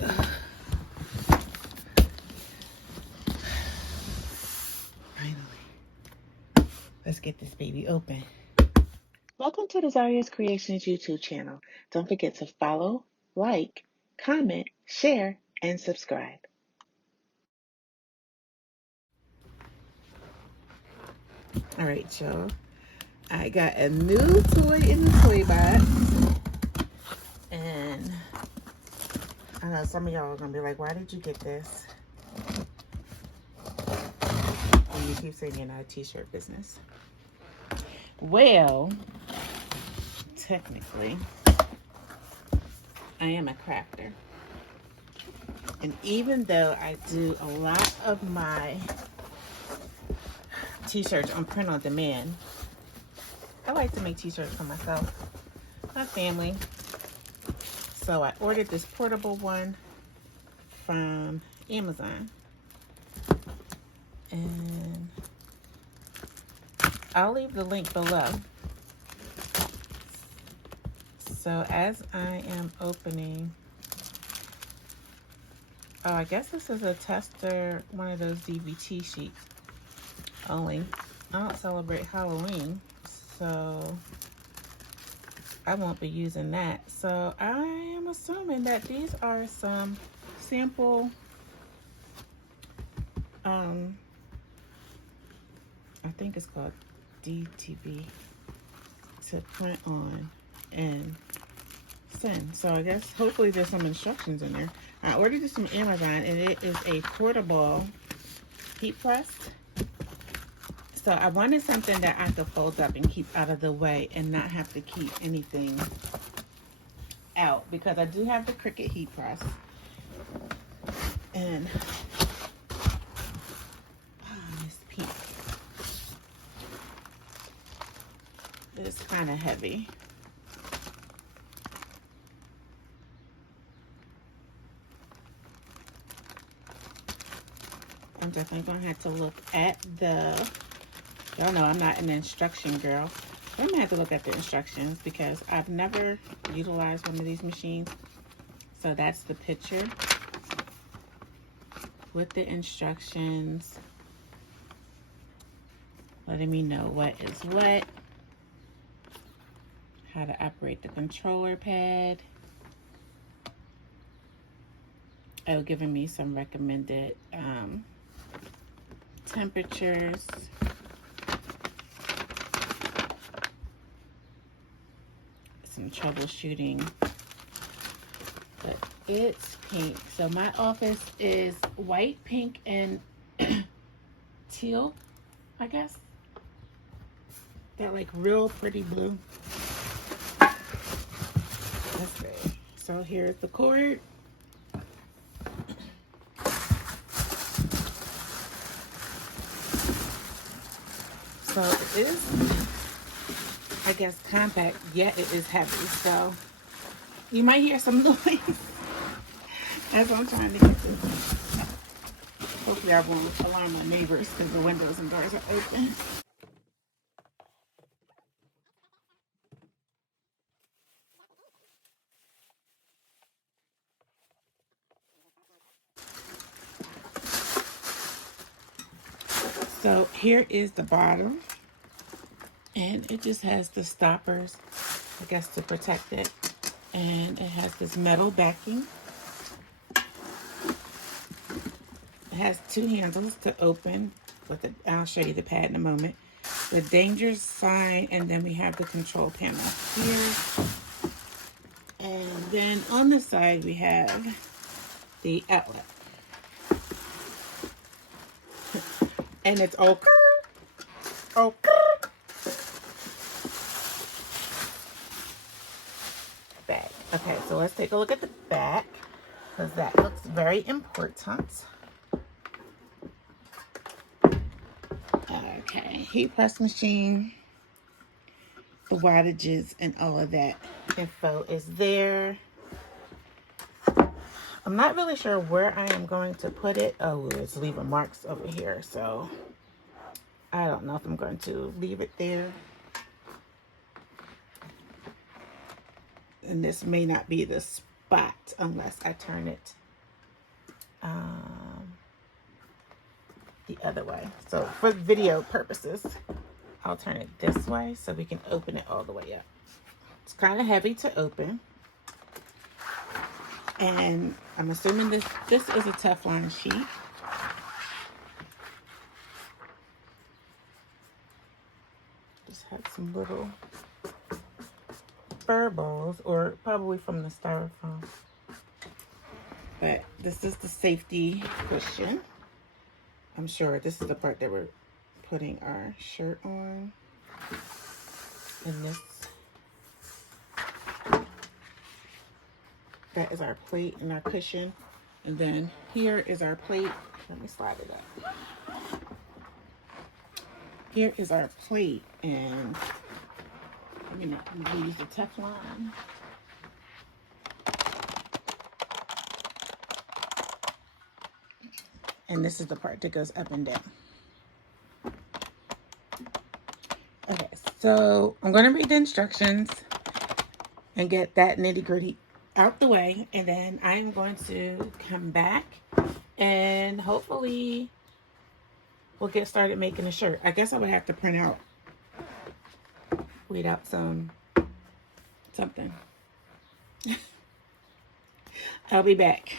Finally. Let's get this baby open. Welcome to the Zariah's Creations YouTube channel. Don't forget to follow, like, comment, share, and subscribe. Alright, y'all. I got a new toy in the toy box. And I know some of y'all are going to be like, why did you get this? And you keep saying you're not a t-shirt business. Well, technically, I am a crafter. And even though I do a lot of my t-shirts on print on demand, I like to make t-shirts for myself, my family. So I ordered this portable one from Amazon. And I'll leave the link below. So as I am opening, oh, I guess this is a tester, one of those DVT sheets. Only I don't celebrate Halloween, so I won't be using that. So I am assuming that these are some sample, I think it's called DTV, to print on and send. So I guess hopefully there's some instructions in there. I ordered this from Amazon, and it is a portable heat press. So I wanted something that I could fold up and keep out of the way and not have to keep anything out, because I do have the Cricut heat press. And this peak is kind of heavy. I'm definitely gonna have to look at the, y'all know I'm not an instruction girl. I'm gonna have to look at the instructions because I've never utilized one of these machines. So that's the picture with the instructions, letting me know what is what, how to operate the controller pad. Oh, giving me some recommended temperatures. Some troubleshooting. But it's pink. So my office is white, pink, and teal, I guess. That like real pretty blue. That's great. So here's the cord. So it is, I guess, compact, yet it is heavy. So you might hear some noise as I'm trying to get this. Hopefully I won't alarm my neighbors because the windows and doors are open. So here is the bottom, and it just has the stoppers, I guess, to protect it. And it has this metal backing. It has two handles to open, but I'll show you the pad in a moment. The danger sign, and then we have the control panel here. And then on the side we have the outlet. And it's Okrrr. Okrrr. Back. Okay, so let's take a look at the back, because that looks very important. Okay, heat press machine, the wattages and all of that info is there. I'm not really sure where I am going to put it. Oh, it's leaving marks over here, so I don't know if I'm going to leave it there. And this may not be the spot unless I turn it the other way. So for video purposes, I'll turn it this way so we can open it all the way up. It's kind of heavy to open. And I'm assuming this is a Teflon sheet. Just had some little fur balls, or probably from the styrofoam. But this is the safety cushion. I'm sure this is the part that we're putting our shirt on. And this, that is our plate and our cushion. And then here is our plate. Let me slide it up. Here is our plate, and I'm gonna use the Teflon. And this is the part that goes up and down. Okay, so I'm gonna read the instructions and get that nitty-gritty out the way, and then I'm going to come back and hopefully we'll get started making a shirt. I guess I would have to print out, weed out something. I'll be back.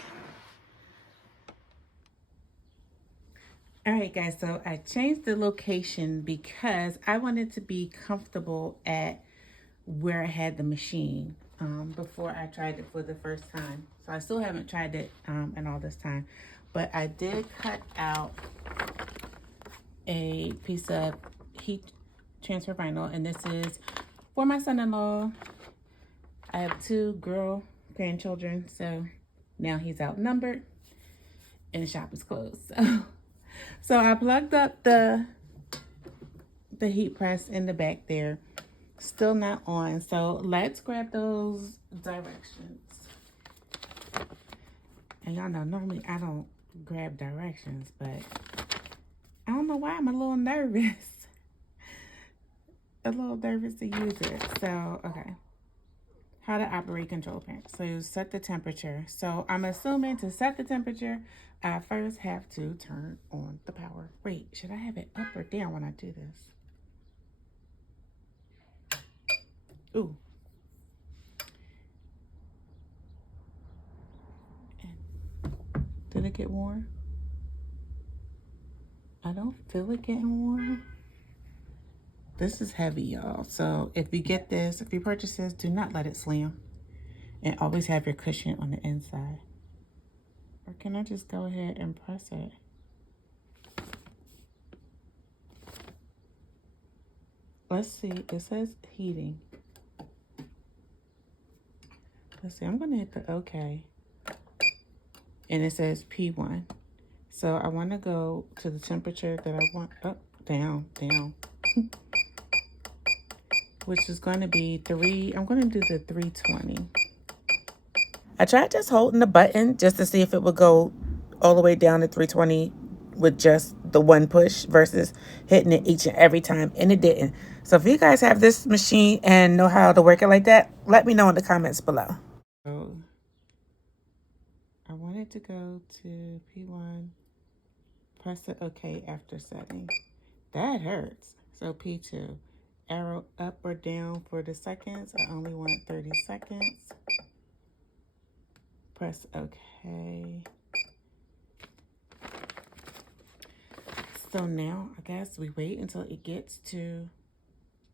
All right, guys, so I changed the location because I wanted to be comfortable at where I had the machine before I tried it for the first time. So I still haven't tried it in all this time, but I did cut out a piece of heat transfer vinyl, and this is for my son-in-law. I have 2 girl grandchildren, so now he's outnumbered and the shop is closed. So I plugged up the heat press in the back there. Still not on. So let's grab those directions. And y'all know normally I don't grab directions, but I don't know why I'm a little nervous. A little nervous to use it. So, okay. How to operate control panel. So you set the temperature. So I'm assuming to set the temperature, I first have to turn on the power. Wait, should I have it up or down when I do this? Ooh. And did it get warm? I don't feel it getting warm. This is heavy, y'all. So if you get this, if you purchase this, do not let it slam. And always have your cushion on the inside. Or can I just go ahead and press it? Let's see, it says heating. Let's see, I'm gonna hit the OK. And it says P1. So I wanna go to the temperature that I want, up, down. Which is gonna be I'm gonna do the 320. I tried just holding the button just to see if it would go all the way down to 320 with just the one push versus hitting it each and every time, and it didn't. So if you guys have this machine and know how to work it like that, let me know in the comments below. So I wanted to go to P1, press the OK after setting. That hurts. So P2, arrow up or down for the seconds. I only want 30 seconds. Press OK. So now I guess we wait until it gets to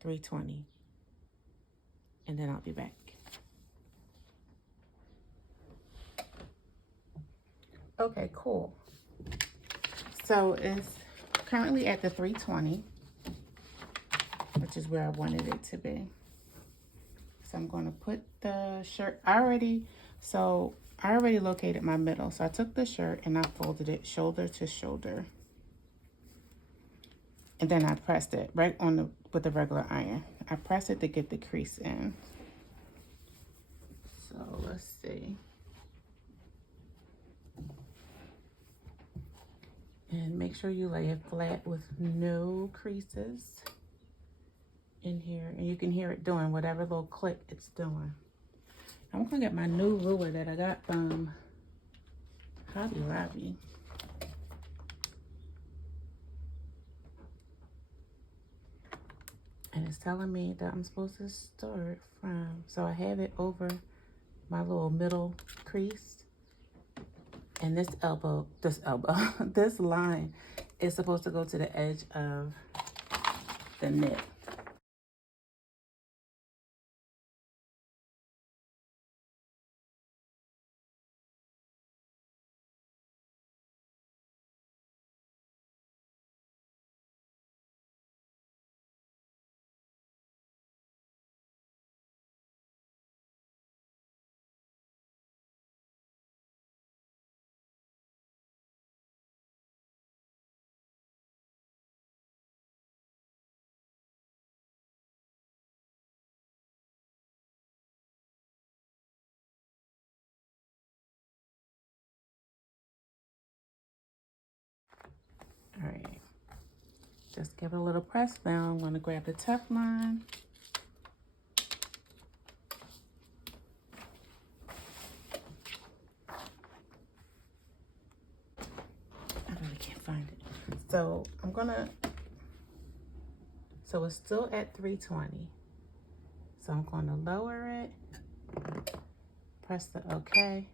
320. And then I'll be back. Okay, cool. So it's currently at the 320, which is where I wanted it to be. So I'm going to put the shirt, I already located my middle. So I took the shirt and I folded it shoulder to shoulder. And then I pressed it right on with the regular iron. I pressed it to get the crease in. So let's see. And make sure you lay it flat with no creases in here. And you can hear it doing whatever little click it's doing. I'm gonna get my new ruler that I got from Hobby Lobby. And it's telling me that I'm supposed to start from, so I have it over my little middle crease. And this this line is supposed to go to the edge of the knit. All right, just give it a little press down. I'm gonna grab the Teflon. I really can't find it. So so it's still at 320. So I'm gonna lower it, press the OK.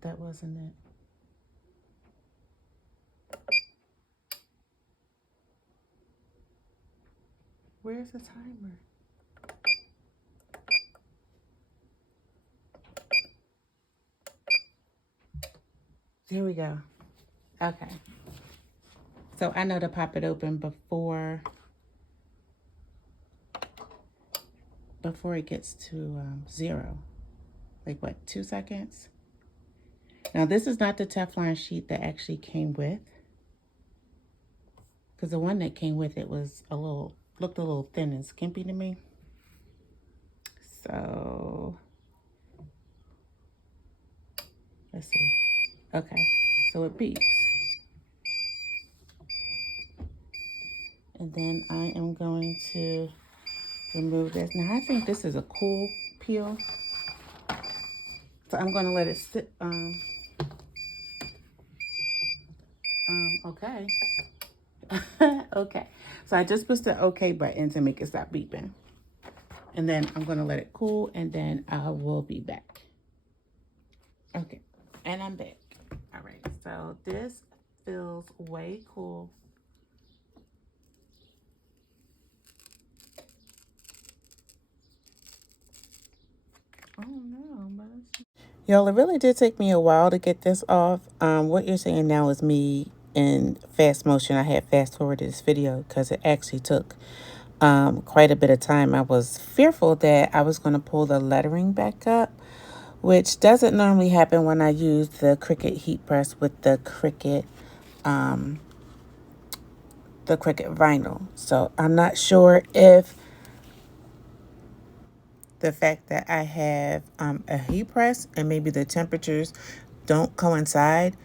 That wasn't it. Where's the timer? There we go. Okay. So I know to pop it open before it gets to 0. Like what, 2 seconds? Now this is not the Teflon sheet that actually came with, because the one that came with it was looked a little thin and skimpy to me. So let's see. Okay, so it beeps. And then I am going to remove this. Now I think this is a cool peel. So I'm going to let it sit. Okay. Okay. So I just pushed the OK button to make it stop beeping. And then I'm going to let it cool, and then I will be back. Okay. And I'm back. All right. So this feels way cool. Oh no, but y'all, it really did take me a while to get this off. What you're seeing now is me in fast motion. I had fast forwarded this video because it actually took quite a bit of time. I was fearful that I was going to pull the lettering back up, which doesn't normally happen when I use the Cricut heat press with the Cricut vinyl. So I'm not sure if the fact that I have a heat press and maybe the temperatures don't coincide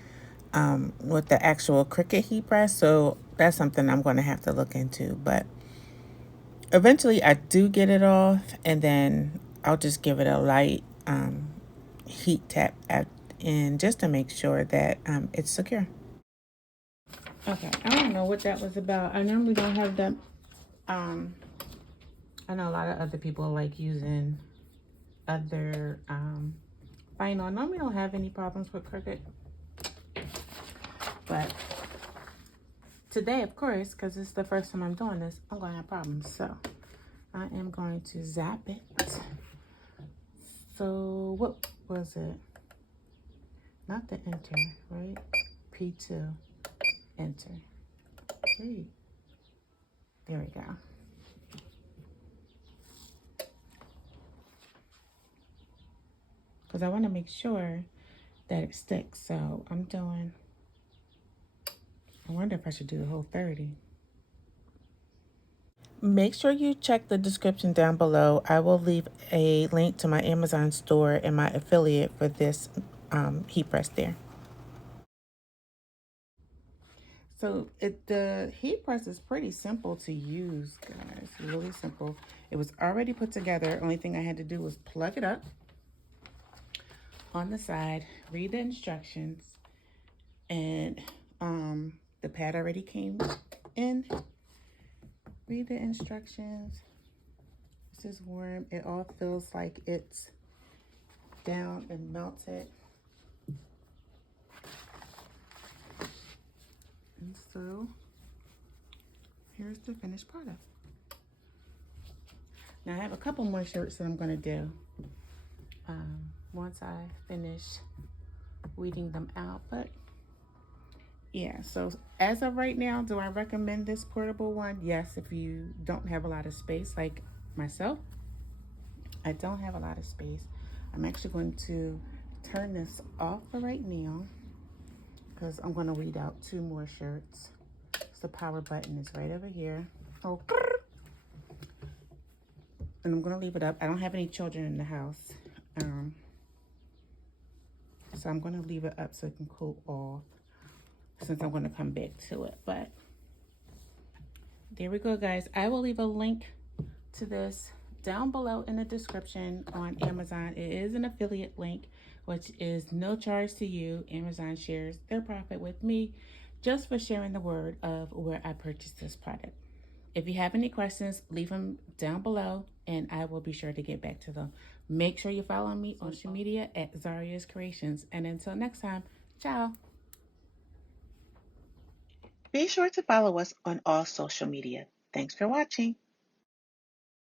with the actual Cricut heat press. So that's something I'm going to have to look into. But eventually I do get it off, and then I'll just give it a light heat tap in just to make sure that it's secure. Okay, I don't know what that was about. I normally don't have that. I know a lot of other people like using other vinyl. I normally don't have any problems with Cricut, but today, of course, because it's the first time I'm doing this, I'm going to have problems. So I am going to zap it. So what was it? Not the enter, right? P2, enter. Hey. There we go. Because I want to make sure that it sticks. So I'm doing, I wonder if I should do the whole 30. Make sure you check the description down below. I will leave a link to my Amazon store and my affiliate for this heat press there. So the heat press is pretty simple to use, guys. Really simple. It was already put together. Only thing I had to do was plug it up on the side, read the instructions, and the pad already came in. Read the instructions. This is warm. It all feels like it's down and melted. And so here's the finished product. Now I have a couple more shirts that I'm going to do once I finish weeding them out. But yeah, so as of right now, do I recommend this portable one? Yes, if you don't have a lot of space like myself. I don't have a lot of space. I'm actually going to turn this off for right now because I'm going to weed out 2 more shirts. So the power button is right over here. Okrrr. And I'm going to leave it up. I don't have any children in the house. So I'm going to leave it up so it can cool off since I'm going to come back to it. But there we go, guys. I will leave a link to this down below in the description on Amazon. It is an affiliate link, which is no charge to you. Amazon shares their profit with me just for sharing the word of where I purchased this product. If you have any questions, leave them down below and I will be sure to get back to them. Make sure you follow me on social media at Zariah's Creations. And until next time, ciao. Be sure to follow us on all social media. Thanks for watching.